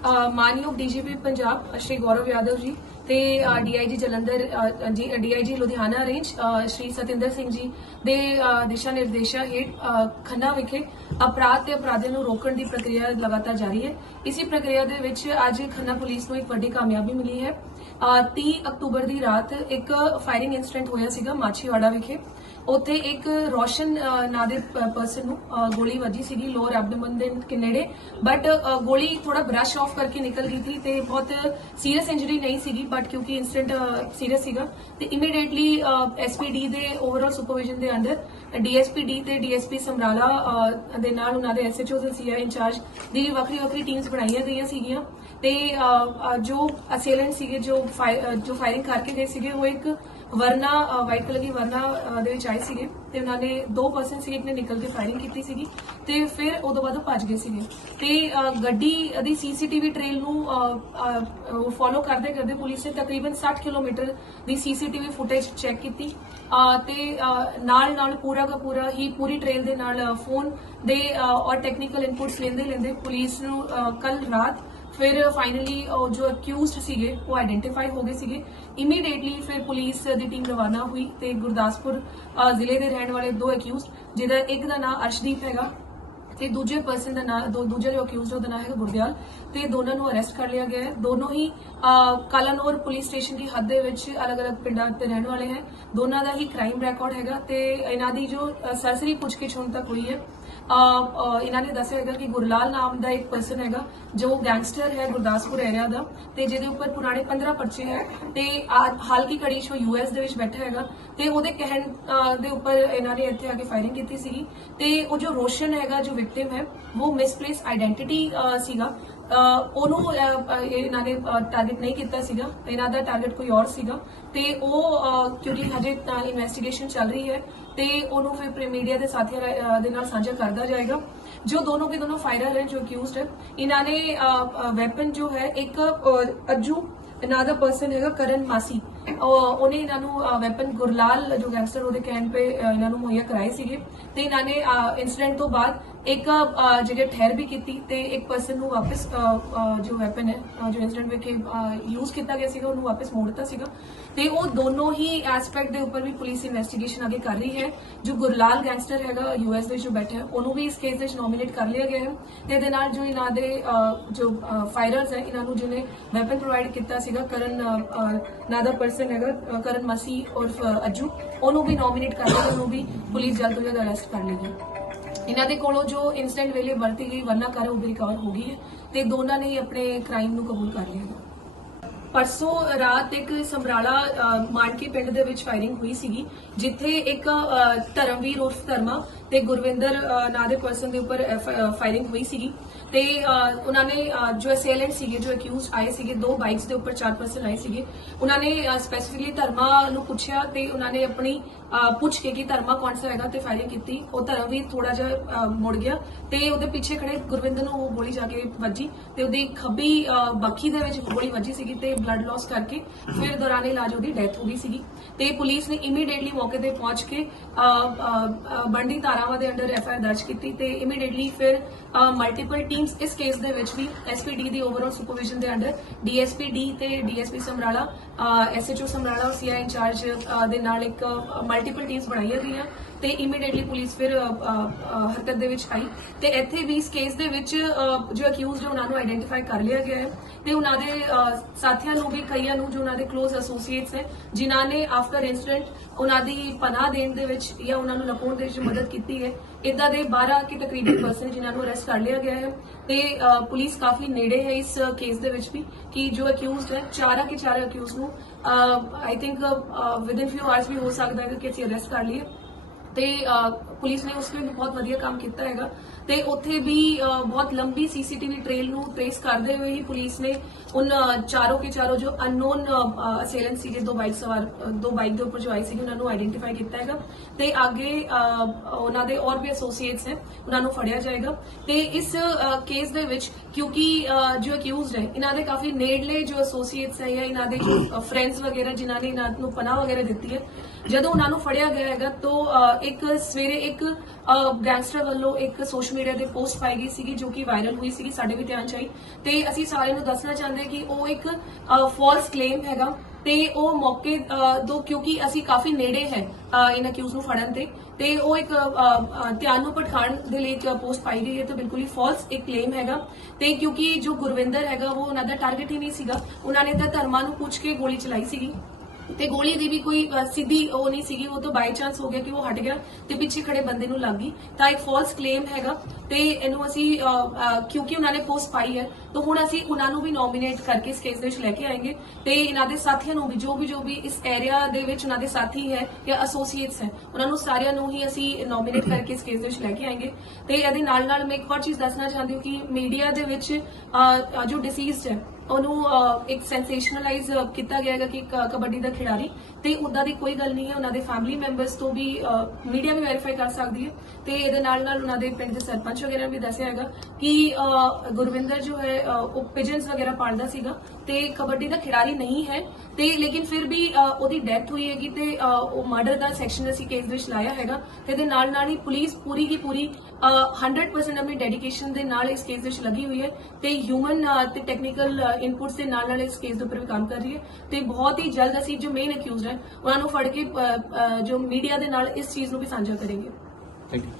ਅ, ਮਾਨਯੋਗ ਡੀਜੀਪੀ ਪੰਜਾਬ ਸ਼੍ਰੀ ਗੌਰਵ ਯਾਦਵ ਜੀ ਤੇ ਡੀਆਈਜੀ ਜਲੰਧਰ ਅ, ਜੀ ਡੀਆਈਜੀ ਲੁਧਿਆਣਾ ਰੇਂਜ ਸ਼੍ਰੀ ਸਤਿੰਦਰ ਸਿੰਘ ਜੀ ਦੇ ਦਿਸ਼ਾ ਨਿਰਦੇਸ਼ਾਂ ਹੇਠ ਖੰਨਾ ਵਿਖੇ ਅਪਰਾਧ ਤੇ ਅਪਰਾਧੀਆਂ ਨੂੰ ਰੋਕਣ ਦੀ ਪ੍ਰਕਿਰਿਆ ਲਗਾਤਾਰ ਜਾਰੀ ਹੈ। ਇਸੇ ਪ੍ਰਕਿਰਿਆ ਦੇ ਵਿੱਚ ਅੱਜ ਖੰਨਾ ਪੁਲਿਸ ਨੂੰ ਇੱਕ ਵੱਡੀ ਕਾਮਯਾਬੀ ਮਿਲੀ ਹੈ। ਅ, 30 ਅਕਤੂਬਰ ਦੀ ਰਾਤ ਇੱਕ ਫਾਇਰਿੰਗ ਇਨਸੀਡੈਂਟ ਹੋਇਆ ਸੀਗਾ ਮਾਛੀਵਾੜਾ ਵਿਖੇ। ਉੱਥੇ ਇੱਕ ਰੋਸ਼ਨ ਨਾਂ ਦੇ ਪਰਸਨ ਨੂੰ ਗੋਲੀ ਵੱਜੀ ਸੀਗੀ ਲੋਅਰ ਐਬਡੋਮਨ ਦੇ ਨੇੜੇ ਬਟ ਗੋਲੀ ਥੋੜਾ ਬ੍ਰਸ਼ ਆਫ ਕਰਕੇ ਨਿਕਲ ਗਈ ਸੀ ਤੇ ਬਹੁਤ ਸੀਰੀਅਸ ਇੰਜਰੀ ਨਹੀਂ ਸੀਗੀ ਬਟ ਕਿਉਂਕਿ ਇਨਸੀਡੈਂਟ ਸੀਰੀਅਸ ਸੀਗਾ। ਤੇ ਇਮੀਡੀਏਟਲੀ ਐਸਪੀਡੀ ਦੇ ਓਵਰਆਲ ਸੁਪਰਵਿਜ਼ਨ ਦੇ ਅੰਡਰ ਡੀਐਸਪੀਡੀ ਤੇ ਡੀਐਸਪੀ ਸਮਰਾਲਾ ਦੇ ਨਾਲ ਉਹਨਾਂ ਦੇ ਐਸਐਚਓ ਤੇ ਸੀਆਈ ਇੰਚਾਰਜ ਦੀ ਵੱਖਰੀ ਵੱਖਰੀ ਟੀਮਸ ਬਣਾਈਆਂ ਗਈਆਂ ਸੀਗੀਆਂ। ਤੇ ਜੋ ਅਸੇਲੈਂਟ ਸੀਗੇ, ਜੋ ਫਾਇ- ਜੋ ਫਾਇਰਿੰਗ ਕਰਕੇ ਗਏ ਸੀਗੇ, ਉਹ ਇੱਕ ਵਰਨਾ ਵਾਈਟ ਕਲਰ ਦੀ ਵਰਨਾ ਦੇ ਵਿੱਚ ਆਏ ਸੀਗੇ ਤੇ ਉਹਨਾਂ ਨੇ ਦੋ ਪਰਸਨ ਸੀਗੇ ਨੇ ਨਿਕਲ ਕੇ ਫਾਇਰਿੰਗ ਕੀਤੀ ਸੀਗੀ ਤੇ ਫਿਰ ਉਦੋਂ ਬਾਅਦ ਉਹ ਭੱਜ ਗਏ ਸੀਗੇ। ਤੇ ਅ, ਗੱਡੀ ਦੀ ਸੀਸੀਟੀਵੀ ਟ੍ਰੇਲ ਨੂੰ ਫੋਲੋ ਕਰਦੇ ਕਰਦੇ ਪੁਲਿਸ ਨੇ ਤਕਰੀਬਨ 60 ਕਿਲੋਮੀਟਰ ਦੀ ਸੀਸੀਟੀਵੀ ਫੁਟੇਜ ਚੈੱਕ ਕੀਤੀ। ਅ, ਤੇ ਅ, ਨਾਲ ਨਾਲ ਪੂਰਾ ਦਾ ਪੂਰਾ ਹੀ ਪੂਰੀ ਟ੍ਰੇਲ ਦੇ ਨਾਲ ਫੋਨ ਦੇ ਅ, ਔਰ ਟੈਕਨੀਕਲ ਇਨਪੁਟਸ ਲੈਂਦੇ ਲੈਂਦੇ ਪੁਲਿਸ ਨੂੰ ਕੱਲ ਰਾਤ ਫਿਰ ਫਾਈਨਲੀ ਜੋ ਅਕਿਊਜ਼ਡ ਸੀਗੇ ਉਹ ਆਇਡੈਂਟੀਫਾਈ ਹੋ ਗਏ ਸੀਗੇ ਇਮੀਡੀਏਟਲੀ ਫਿਰ ਪੁਲਿਸ ਦੀ ਟੀਮ ਰਵਾਨਾ ਹੋਈ ਤੇ ਗੁਰਦਾਸਪੁਰ ਜ਼ਿਲ੍ਹੇ ਦੇ ਰਹਿਣ ਵਾਲੇ ਦੋ ਅਕਿਊਜ਼ਡ ਜਿਹਦਾ ਇੱਕ ਦਾ ਨਾਮ ਅਰਸ਼ਦੀਪ ਹੈਗਾ ਤੇ ਦੂਜੇ ਪਰਸਨ ਦਾ ਨਾਮ ਦੂਜਾ ਜੋ ਅਕਿਊਜ਼ਡ ਉਹਦਾ ਨਾਮ ਹੈਗਾ ਗੁਰਦਿਆਲ ਤੇ ਦੋਨਾਂ ਨੂੰ ਅਰੈਸਟ ਕਰ ਲਿਆ ਗਿਆ ਹੈ। ਦੋਨੋਂ ਹੀ ਕਾਲਾਨੌਰ ਪੁਲਿਸ ਸਟੇਸ਼ਨ ਦੀ ਹੱਦ ਦੇ ਵਿੱਚ ਅਲੱਗ-ਅਲੱਗ ਪਿੰਡਾਂ ਦੇ ਰਹਿਣ ਵਾਲੇ ਹੈ। ਦੋਨਾਂ ਦਾ ਹੀ ਕ੍ਰਾਈਮ ਰਿਕਾਰਡ ਹੈਗਾ ਤੇ ਇਹਨਾਂ ਦੀ ਜੋ ਸਰਸਰੀ ਪੁੱਛਗਿੱਛ ਹੁਣ ਤੱਕ ਹੋਈ ਹੈ। ਇਹਨਾਂ ਨੇ ਦੱਸਿਆ ਹੈਗਾ ਕਿ ਗੁਰਲਾਲ ਨਾਮ ਦਾ ਇੱਕ ਪਰਸਨ ਹੈਗਾ, ਜੋ ਗੈਂਗਸਟਰ ਹੈ ਗੁਰਦਾਸਪੁਰ ਏਰੀਆ ਦਾ ਤੇ ਜਿਹਦੇ ਉੱਪਰ ਪੁਰਾਣੇ 15 ਪਰਚੇ ਹੈ ਤੇ ਹਾਲ ਕੀ ਘੜੀ 'ਚ ਉਹ ਯੂਐਸ ਦੇ ਵਿੱਚ ਬੈਠਾ ਹੈਗਾ ਤੇ ਉਹਦੇ ਕਹਿਣ ਦੇ ਉੱਪਰ ਇਹਨਾਂ ਨੇ ਇੱਥੇ ਆ ਕੇ ਫਾਇਰਿੰਗ ਕੀਤੀ ਸੀਗੀ। ਤੇ ਉਹ ਜੋ ਰੋਸ਼ਨ ਹੈਗਾ ਜੋ ਵਿਕਟਿਮ ਹੈ ਉਹ ਮਿਸਪਲੇਸ ਆਇਡੈਂਟੀਟੀ ਸੀਗਾ। ਉਹਨੂੰ ਇਹਨਾਂ ਨੇ ਟਾਰਗੇਟ ਨਹੀਂ ਕੀਤਾ ਸੀਗਾ। ਇਹਨਾਂ ਦਾ ਟਾਰਗੇਟ ਕੋਈ ਹੋਰ ਸੀਗਾ। ਤੇ ਉਹ ਕਿਉਂਕਿ ਹਜੇ ਇਨਵੈਸਟੀਗੇਸ਼ਨ ਚੱਲ ਰਹੀ ਹੈ ਤੇ ਉਹਨੂੰ ਫਿਰ ਪ੍ਰੀ ਮੀਡੀਆ ਦੇ ਸਾਥੀਆਂ ਰਾ- ਦੇ ਨਾਲ ਸਾਂਝਾ ਕਰਦਾ ਜਾਏਗਾ। ਜੋ ਦੋਨੋਂ ਕੇ ਦੋਨੋਂ ਫਾਇਰਰ ਹੈ ਜੋ ਅਕਿਊਜ਼ਡ ਹੈ ਇਹਨਾਂ ਨੇ ਵੈਪਨ ਜੋ ਹੈ ਇੱਕ ਅ, ਅੱਜੂ ਨਾਂ ਦਾ ਪਰਸਨ ਉਹਨੇ ਇਹਨਾਂ ਨੂੰ ਵੈਪਨ ਗੁਰਲਾਲ ਜੋ ਗੈਂਗਸਟਰ ਉਹਦੇ ਕਹਿਣ ਤੇ ਅ, ਇਹਨਾਂ ਨੂੰ ਮੁਹੱਈਆ ਕਰਾਏ ਸੀਗੇ। ਤੇ ਇਹਨਾਂ ਨੇ ਇਨਸੀਡੈਂਟ ਤੋਂ ਬਾਅਦ ਇੱਕ ਜਿਹੜੇ ਠਹਿਰ ਵੀ ਕੀਤੀ ਤੇ ਇੱਕ ਪਰਸਨ ਨੂੰ ਵਾਪਸ ਜੋ ਵੈਪਨ ਹੈ ਜੋ ਇਨਸੀਡੈਂਟ ਵਿਖੇ ਯੂਜ਼ ਕੀਤਾ ਗਿਆ ਸੀਗਾ ਉਹਨੂੰ ਵਾਪਸ ਮੋੜ ਦਿੱਤਾ ਸੀਗਾ। ਤੇ ਉਹ ਦੋਨੋਂ ਹੀ ਐਸਪੈਕਟ ਦੇ ਉੱਪਰ ਵੀ ਪੁਲਿਸ ਇਨਵੈਸਟੀਗੇਸ਼ਨ ਅੱਗੇ ਕਰ ਰਹੀ ਹੈ। ਜੋ ਗੁਰਲਾਲ ਗੈਂਗਸਟਰ ਹੈਗਾ ਯੂਐਸ ਦੇ ਵਿੱਚ ਜੋ ਬੈਠਾ ਉਹਨੂੰ ਵੀ ਇਸ ਕੇਸ ਵਿੱਚ ਨੋਮੀਨੇਟ ਕਰ ਲਿਆ ਗਿਆ ਹੈ। ਤੇ ਇਹਦੇ ਨਾਲ ਜੋ ਇਹਨਾਂ ਦੇ ਜੋ ਫਾਇਰਰਸ ਹੈ ਇਹਨਾਂ ਨੂੰ ਜਿਹਨੇ ਵੈਪਨ ਪ੍ਰੋਵਾਈਡ ਕੀਤਾ ਸੀਗਾ ਕਰਨ ਅ, ਪਰਸਨ ਹੈਗਾ ਕਰਨ ਮਸੀ ਉਰਫ ਅ, ਉਹਨੂੰ ਵੀ ਨੋਮੀਨੇਟ ਕਰ ਲਿਆ ਉਹਨੂੰ ਵੀ ਪੁਲਿਸ ਜਲਦ ਤੋਂ ਜਲਦ ਅਰੈਸਟ ਕਰ ਲੇਗੀ ਇਹਨਾਂ ਦੇ ਕੋਲੋਂ ਜੋ ਇਨਸੀਡੈਂਟ ਵੇਲੇ ਵਰਤੀ ਗਈ ਵਰਨਾ ਕਰ ਉਹ ਵੀ ਰਿਕਵਰ ਹੋ ਗਈ ਹੈ ਤੇ ਦੋਨਾਂ ਨੇ ਆਪਣੇ ਕ੍ਰਾਈਮ ਨੂੰ ਕਬੂਲ ਕਰ ਲਿਆ ਹੈ। ਪਰਸੋਂ ਰਾਤ ਇੱਕ ਸਮਰਾਲਾ ਅ, ਮਾਨਕੀ ਪਿੰਡ ਦੇ ਵਿੱਚ ਫਾਇਰਿੰਗ ਹੋਈ ਸੀਗੀ ਜਿੱਥੇ ਇੱਕ ਧਰਮਵੀਰ ਉਰਫ ਧਰਮਾ ਤੇ ਗੁਰਵਿੰਦਰ ਨਾਂ ਦੇ ਪਰਸਨ ਦੇ ਉੱਪਰ ਫਾਇਰਿੰਗ ਹੋਈ ਸੀਗੀ। ਤੇ ਉਹਨਾਂ ਨੇ ਜੋ ਅਸੇਲੈਂਟ ਸੀਗੇ ਜੋ ਅਕਿਊਜ਼ ਆਏ ਸੀਗੇ ਦੋ ਬਾਈਕਸ ਦੇ ਉੱਪਰ ਚਾਰ ਪਰਸਨ ਆਏ ਸੀਗੇ। ਉਹਨਾਂ ਨੇ ਸਪੈਸੀਫਿਕਲੀ ਧਰਮਾ ਨੂੰ ਪੁੱਛਿਆ ਤੇ ਉਹਨਾਂ ਨੇ ਆਪਣੀ ਪੁੱਛ ਕੇ ਕਿ ਧਰਮਾ ਕੌਣ ਸਾ ਹੈਗਾ ਤੇ ਫਾਇਰਿੰਗ ਕੀਤੀ। ਉਹ ਧਰਮਵੀਰ ਥੋੜਾ ਜਿਹਾ ਮੁੜ ਗਿਆ ਤੇ ਉਹਦੇ ਪਿੱਛੇ ਖੜੇ ਗੁਰਵਿੰਦਰ ਨੂੰ ਉਹ ਗੋਲੀ ਜਾ ਕੇ ਵੱਜੀ ਤੇ ਉਹਦੀ ਖੱਬੀ ਅ, ਬੱਖੀ ਦੇ ਵਿੱਚ ਗੋਲੀ ਵੱਜੀ ਸੀਗੀ ਤੇ ਬਲੱਡ ਲਾਸ ਕਰਕੇ ਫਿਰ ਦੌਰਾਨ ਇਲਾਜ ਉਹਦੀ ਡੈਥ ਹੋ ਗਈ ਸੀਗੀ। ਤੇ ਪੁਲਿਸ ਨੇ ਇਮੀਡੀਏਟਲੀ ਮੌਕੇ ਤੇ ਪਹੁੰਚ ਕੇ ਅ, ਅ, ਧਾਰਾਵਾਂ ਦੇ ਅੰਡਰ ਐਫ ਆਈ ਆਰ ਦਰਜ ਕੀਤੀ ਤੇ ਇਮੀਡੀਏਟਲੀ ਫਿਰ ਮਲਟੀਪਲ ਟੀਮਸ ਇਸ ਕੇਸ ਦੇ ਵਿੱਚ ਵੀ ਐਸਪੀਡੀ ਦੀ ਓਵਰਆਲ ਸੁਪਰਵਿਜ਼ਨ ਦੇ ਅੰਡਰ ਡੀਐਸਪੀਡੀ ਤੇ ਡੀਐਸਪੀ ਸਮਰਾਲਾ ਐਸਐਚਓ ਸਮਰਾਲਾ ਔਰ ਸੀਆਈ ਇੰਚਾਰਜ ਦੇ ਨਾਲ ਇੱਕ ਮਲਟੀਪਲ ਟੀਮਸ ਬਣਾਈਆਂ ਗਈਆਂ। ਤੇ ਇਮੀਡੀਏਟਲੀ ਪੁਲਿਸ ਫਿਰ ਅ, ਹਰਕਤ ਦੇ ਵਿੱਚ ਆਈ। ਤੇ ਇੱਥੇ ਵੀ ਇਸ ਕੇਸ ਦੇ ਵਿੱਚ ਅ, ਜੋ ਅਕਿਊਜ਼ਡ ਉਹਨਾਂ ਨੂੰ ਆਈਡੈਂਟੀਫਾਈ ਕਰ ਲਿਆ ਗਿਆ ਹੈ। ਤੇ ਉਹਨਾਂ ਦੇ ਸਾਥੀਆਂ ਨੂੰ ਵੀ ਕਈਆਂ ਨੂੰ ਜੋ ਉਹਨਾਂ ਦੇ ক্লোਜ਼ ਐਸੋਸੀਏਟਸ ਹੈ ਜਿਨ੍ਹਾਂ ਨੇ ਆਫਟਰ ਇਨਸੀਡੈਂਟ ਉਹਨਾਂ ਦੀ ਪਨਾਹ ਦੇਣ ਦੇ ਵਿੱਚ ਜਾਂ ਉਹਨਾਂ ਨੂੰ ਲਪਾਉਣ ਦੇ ਵਿੱਚ ਮਦਦ ਕੀਤੀ ਹੈ। ਇਦਾਂ ਦੇ 12 ਕੇ ਤਕਰੀਬਨ ਪਰਸਨ ਜਿਨ੍ਹਾਂ ਨੂੰ ਅਰੈਸਟ ਕਰ ਲਿਆ ਗਿਆ ਹੈ। ਤੇ ਪੁਲਿਸ ਕਾਫੀ ਨੇੜੇ ਹੈ ਇਸ ਕੇਸ ਦੇ ਵਿੱਚ ਵੀ ਕਿ ਜੋ ਅਕਿਊਜ਼ਡ ਹੈ ਚਾਰਾ ਕੇ ਚਾਰੇ ਅਕਿਊਜ਼ ਨੂੰ I think within few hours ਵੀ ਹੋ ਸਕਦਾ ਹੈ ਕਿ ਅਸੀਂ ਅਰੈਸਟ ਕਰ ਲਈਏ। ਤੇ ਪੁਲਿਸ ਨੇ ਉਸ ਵਿੱਚ ਬਹੁਤ ਵਧੀਆ ਕੰਮ ਕੀਤਾ ਹੈਗਾ। ਤੇ ਉੱਥੇ ਵੀ ਬਹੁਤ ਲੰਬੀ ਸੀਸੀਟੀਵੀ ਟ੍ਰੇਲ ਨੂੰ ਟ੍ਰੇਸ ਕਰਦੇ ਹੋਏ ਹੀ ਪੁਲਿਸ ਨੇ ਉਨ ਚਾਰੋਂ ਕੇ ਚਾਰੋਂ ਜੋ ਅਨਨੋਨ ਅਸੇਲੈਂਟ ਸੀਗੇ ਦੋ ਬਾਈਕ ਸਵਾਰ ਦੋ ਬਾਈਕ ਦੇ ਉੱਪਰ ਜੋ ਆਏ ਸੀ ਉਹਨਾਂ ਨੂੰ ਆਈਡੈਂਟੀਫਾਈ ਕੀਤਾ ਹੈਗਾ। ਤੇ ਅੱਗੇ ਅ, ਉਹਨਾਂ ਦੇ ਹੋਰ ਵੀ ਐਸੋਸੀਏਟਸ ਹੈ ਉਹਨਾਂ ਨੂੰ ਫੜਿਆ ਜਾਏਗਾ। ਤੇ ਇਸ ਕੇਸ ਦੇ ਵਿੱਚ ਕਿਉਂਕਿ ਜੋ ਅਕਿਊਜ਼ਡ ਹੈ ਇਹਨਾਂ ਦੇ ਕਾਫੀ ਨੇੜਲੇ ਜੋ ਐਸੋਸੀਏਟਸ ਹੈ ਜਾਂ ਇਹਨਾਂ ਦੇ ਜੋ ਫਰੈਂਡਸ ਵਗੈਰਾ ਜਿਨ੍ਹਾਂ ਨੇ ਇਹਨਾਂ ਨੂੰ ਪਨਾਹ ਵਗੈਰਾ ਦਿੱਤੀ ਹੈ ਜਦੋਂ ਉਹਨਾਂ ਨੂੰ ਫੜਿਆ ਗਿਆ ਹੈਗਾ ਤਾਂ ਇੱਕ ਸਵੇਰੇ ਇੱਕ ਗੈਂਗਸਟਰ ਵੱਲੋਂ ਇੱਕ ਸੋਸ਼ਲ ਮੀਡੀਆ ਤੇ ਪੋਸਟ ਪਾਈ ਗਈ ਸੀਗੀ ਜੋ ਕਿ ਵਾਇਰਲ ਹੋਈ ਸੀਗੀ, ਸਾਡੇ ਵੀ ਧਿਆਨ ਚ ਆਈ। ਤੇ ਅਸੀਂ ਸਾਰਿਆਂ ਨੂੰ ਦੱਸਣਾ ਚਾਹੁੰਦੇ ਕਿ ਉਹ ਇੱਕ ਫਾਲਸ ਕਲੇਮ ਹੈਗਾ। ਤੇ ਉਹ ਮੌਕੇ ਤੋਂ ਕਿਉਂਕਿ ਅਸੀਂ ਕਾਫੀ ਨੇੜੇ ਹੈ ਇਹਨਾਂ ਇਨ ਅਕਿਊਜ਼ ਨੂੰ ਫੜਨ ਤੇ। ਤੇ ਉਹ ਇੱਕ ਧਿਆਨ ਨੂੰ ਭਟਕਾਉਣ ਦੇ ਲਈ ਇੱਕ ਪੋਸਟ ਪਾਈ ਗਈ ਹੈ ਤੇ ਬਿਲਕੁਲ ਹੀ ਫਾਲਸ ਇੱਕ ਕਲੇਮ ਹੈਗਾ। ਤੇ ਕਿਉਂਕਿ ਜੋ ਗੁਰਵਿੰਦਰ ਹੈਗਾ, ਉਹ ਉਹਨਾਂ ਦਾ ਟਾਰਗੇਟ ਹੀ ਨਹੀਂ ਸੀਗਾ। ਉਹਨਾਂ ਨੇ ਤਾਂ ਧਰਮਾਂ ਨੂੰ ਪੁੱਛ ਕੇ ਗੋਲੀ ਚਲਾਈ ਸੀਗੀ। ਤੇ ਗੋਲੀ ਦੀ ਵੀ ਕੋਈ ਸਿੱਧੀ ਉਹ ਨਹੀਂ ਸੀਗੀ, ਉਹ ਤੋਂ ਬਾਈ ਚਾਂਸ ਹੋ ਗਿਆ ਕਿ ਉਹ ਹਟ ਗਿਆ ਤੇ ਪਿੱਛੇ ਖੜੇ ਬੰਦੇ ਨੂੰ ਲੱਗ ਗਈ। ਤਾਂ ਇੱਕ ਫਾਲਸ ਕਲੇਮ ਹੈਗਾ ਤੇ ਇਹਨੂੰ ਅਸੀਂ ਕਿਉਂਕਿ ਉਹਨਾਂ ਨੇ ਪੋਸਟ ਪਾਈ ਹੈ, ਤਾਂ ਹੁਣ ਅਸੀਂ ਉਹਨਾਂ ਨੂੰ ਵੀ ਨੋਮੀਨੇਟ ਕਰਕੇ ਇਸ ਕੇਸ ਦੇ ਵਿੱਚ ਲੈ ਕੇ ਆਏਗੇ ਤੇ ਇਹਨਾਂ ਦੇ ਸਾਥੀਆਂ ਨੂੰ ਵੀ, ਜੋ ਵੀ ਜੋ ਵੀ ਇਸ ਏਰੀਆ ਦੇ ਵਿੱਚ ਉਹਨਾਂ ਦੇ ਸਾਥੀ ਹੈ ਜਾਂ ਐਸੋਸੀਏਟਸ ਹੈ, ਉਹਨਾਂ ਨੂੰ ਸਾਰਿਆਂ ਨੂੰ ਹੀ ਅਸੀਂ ਨੋਮੀਨੇਟ ਕਰਕੇ ਇਸ ਕੇਸ ਦੇ ਵਿੱਚ ਲੈ ਕੇ ਆਏਗੇ। ਤੇ ਇਹਦੇ ਨਾਲ ਨਾਲ ਮੈਂ ਇੱਕ ਹੋਰ ਚੀਜ਼ ਦੱਸਣਾ ਚਾਹੁੰਦੀ ਹਾਂ ਕਿ ਮੀਡੀਆ ਦੇ ਵਿੱਚ ਜੋ ਡਿਸੀਜ਼ਡ ਹੈ ਉਹਨੂੰ ਇੱਕ ਸੈਂਸੇਸ਼ਨਲਾਈਜ਼ ਕੀਤਾ ਗਿਆ ਹੈਗਾ ਕਿ ਕ- ਕਬੱਡੀ ਦਾ ਖਿਡਾਰੀ। ਤੇ ਉਦਾਂ ਦੀ ਕੋਈ ਗੱਲ ਨਹੀਂ ਹੈ ਉਹਨਾਂ ਦੇ ਫੈਮਿਲੀ ਮੈਂਬਰਸ ਤੋਂ ਵੀ ਮੀਡੀਆ ਵੀ ਵੈਰੀਫਾਈ ਕਰ ਸਕਦੀ ਹੈ। ਤੇ ਇਹਦੇ ਨਾਲ ਨਾਲ ਉਹਨਾਂ ਦੇ ਪਿੰਡ ਦੇ ਸਰਪੰਚ ਵਗੈਰਾ ਵੀ ਦੱਸਿਆ ਹੈਗਾ ਕਿ ਗੁਰਵਿੰਦਰ ਜੋ ਹੈ ਉਹ ਪਿਜਨਸ ਵਗੈਰਾ ਪਾਲਦਾ ਸੀਗਾ। ਤੇ ਕਬੱਡੀ ਦਾ ਖਿਡਾਰੀ ਨਹੀਂ ਹੈ। ਤੇ ਲੇਕਿਨ ਫਿਰ ਵੀ ਉਹਦੀ ਡੈਥ ਹੋਈ ਹੈਗੀ ਤੇ ਉਹ ਮਰਡਰ ਦਾ ਸੈਕਸ਼ਨ ਅਸੀਂ ਕੇਸ ਵਿੱਚ ਲਾਇਆ ਹੈਗਾ। ਤੇ ਇਹਦੇ ਨਾਲ ਨਾਲ ਹੀ ਪੁਲਿਸ ਪੂਰੀ ਕੀ ਪੂਰੀ ਅਹ, 100% ਆਪਣੀ ਡੈਡੀਕੇਸ਼ਨ ਦੇ ਨਾਲ ਇਸ ਕੇਸ ਵਿੱਚ ਲੱਗੀ ਹੋਈ ਹੈ। ਤੇ ਹਿਊਮਨ ਤੇ ਟੈਕਨੀਕਲ ਇਨਪੁਟਸ ਦੇ ਨਾਲ ਨਾਲ ਇਸ ਕੇਸ ਦੇ ਉੱਪਰ ਵੀ ਕੰਮ ਕਰ ਰਹੀ ਹੈ ਤੇ ਬਹੁਤ ਹੀ ਜਲਦ ਅਸੀਂ ਜੋ ਮੇਨ ਅਕਿਊਜ਼ਡ ਹੈ, ਉਹਨਾਂ ਨੂੰ ਫੜ ਕੇ ਜੋ ਮੀਡੀਆ ਦੇ ਨਾਲ ਇਸ ਚੀਜ਼ ਨੂੰ ਵੀ ਸਾਂਝਾ ਕਰਾਂਗੇ। Thank you